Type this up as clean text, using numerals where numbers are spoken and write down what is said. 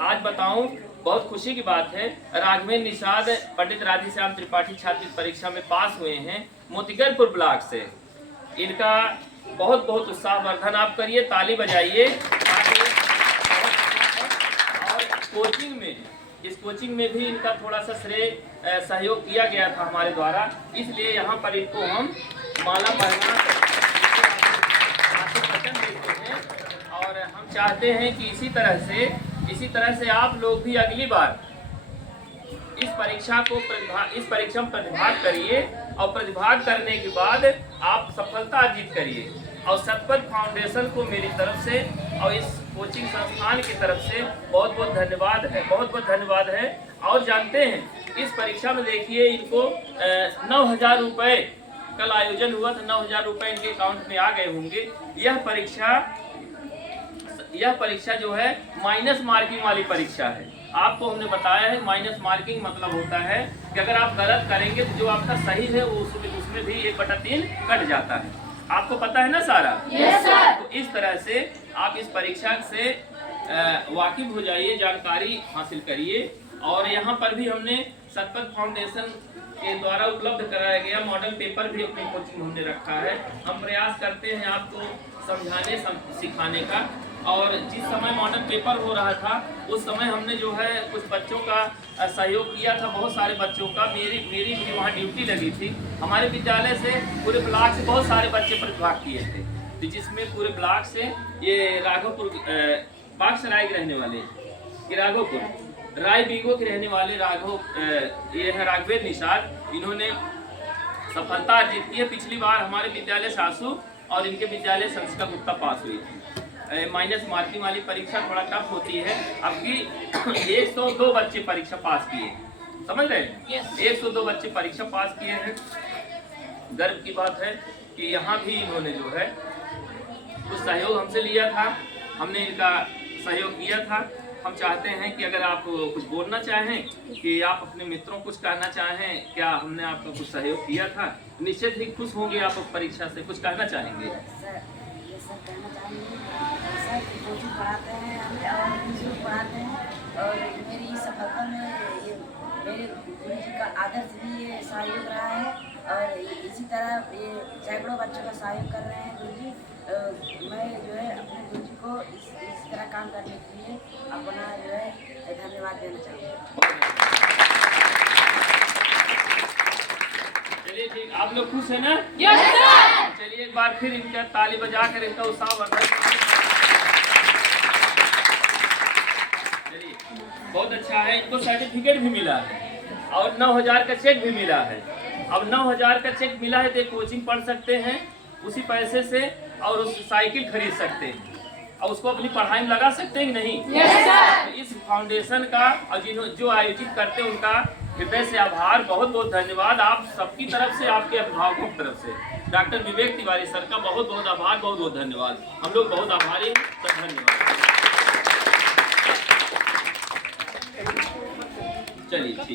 आज बताऊं, बहुत खुशी की बात है, राघवेंद्र निषाद पंडित राधेश्याम त्रिपाठी छात्र परीक्षा में पास हुए हैं मोतीगरपुर ब्लॉक से। इनका बहुत बहुत उत्साहवर्धन आप करिए, ताली बजाइए। और कोचिंग में, इस कोचिंग में भी इनका थोड़ा सा श्रेय सहयोग किया गया था हमारे द्वारा, इसलिए यहाँ पर इनको हम माला पहना वचन देते हैं। और हम चाहते हैं कि इसी तरह से आप लोग भी अगली बार इस परीक्षा में प्रतिभाग करिए और प्रतिभाग करने के बाद आप सफलता अर्जित करिए। और सतपथ फाउंडेशन को मेरी तरफ से और इस कोचिंग संस्थान की तरफ से बहुत बहुत धन्यवाद है। और जानते हैं, इस परीक्षा में देखिए इनको 9,000 रुपये कल आयोजन हुआ था, 9,000 रुपये इनके अकाउंट में आ गए होंगे। यह परीक्षा जो है माइनस मार्किंग वाली परीक्षा है। आपको हमने बताया है माइनस मार्किंग मतलब होता है कि अगर आप गलत करेंगे तो जो आपका सही है वो उसमें भी 1/3 कट जाता है। आपको पता है ना सारा? Yes sir. तो इस तरह से आप इस परीक्षा से वाकिफ हो जाइए, जानकारी हासिल करिए। और यहाँ पर भी हमने सतपथ फाउंडेशन के द्वारा उपलब्ध कराया गया मॉडल पेपर भी अपनी कोचिंग में हमने रखा है। हम प्रयास करते हैं आपको समझाने सिखाने का। और जिस समय मॉडल पेपर हो रहा था उस समय हमने जो है कुछ बच्चों का सहयोग किया था, बहुत सारे बच्चों का। मेरी भी वहाँ ड्यूटी लगी थी। हमारे विद्यालय से पूरे ब्लॉक से बहुत सारे बच्चे प्रतिभाग किए थे, तो जिसमें पूरे ब्लॉक से ये राघोपुर बागसराय के रहने वाले, राघोपुर राय बीगो के रहने वाले ये है राघवेंद्र निषाद। इन्होंने सफलता अर्जित की है। पिछली बार हमारे विद्यालय सासू और इनके विद्यालय संस्कृत गुप्ता पास हुई थी। माइनस मार्किंग वाली परीक्षा थोड़ा टफ होती है। अबकी 102 बच्चे परीक्षा पास किए, समझ रहे हैं? 102 बच्चे परीक्षा पास किए हैं। गर्व की बात है कि यहाँ भी इन्होंने जो है कुछ सहयोग हमसे लिया था, हमने इनका सहयोग किया था। हम चाहते हैं कि अगर आप कुछ बोलना चाहें, कि आप अपने मित्रों को कुछ कहना चाहें, क्या हमने आपका कुछ सहयोग किया था, निश्चित ही खुश होंगे आप परीक्षा से, कुछ कहना चाहेंगे? सर कहना चाहेंगे सर कि कोचिंग पढ़ाते हैं हमें और इंग्लिश पढ़ाते हैं। और मेरी इस सफलता में ये मेरे गुरु जी का आदर्श भी ये सहयोग रहा है। और इसी तरह ये सैकड़ों बच्चों का सहयोग कर रहे हैं गुरु जी। मैं जो है अपने गुरु जी को इस तरह काम करने के लिए अपना जो है धन्यवाद देना चाहूँगा। चलिए ठीक, आप लोग खुश है ना? Yes sir. चलिए एक बार फिर इनका ताली बजाकर इनका उत्साह बढ़ाइए। चलिए, बहुत अच्छा है। इनको सर्टिफिकेट भी मिला है और 9,000 का चेक भी मिला है। अब 9,000 का चेक मिला है तो कोचिंग पढ़ सकते हैं उसी पैसे से, और उस साइकिल खरीद सकते हैं और उसको अपनी पढ़ाई में लगा सकते हैं कि नहीं? Yes sir. तो इस फाउंडेशन का और जो आयोजित करते हैं उनका हृदय से आभार, बहुत बहुत धन्यवाद। आप सबकी तरफ से, आपके अभिभावकों की तरफ से डॉक्टर विवेक तिवारी सर का बहुत बहुत आभार, बहुत बहुत धन्यवाद। हम लोग बहुत आभारी हैं सर, धन्यवाद। चलिए।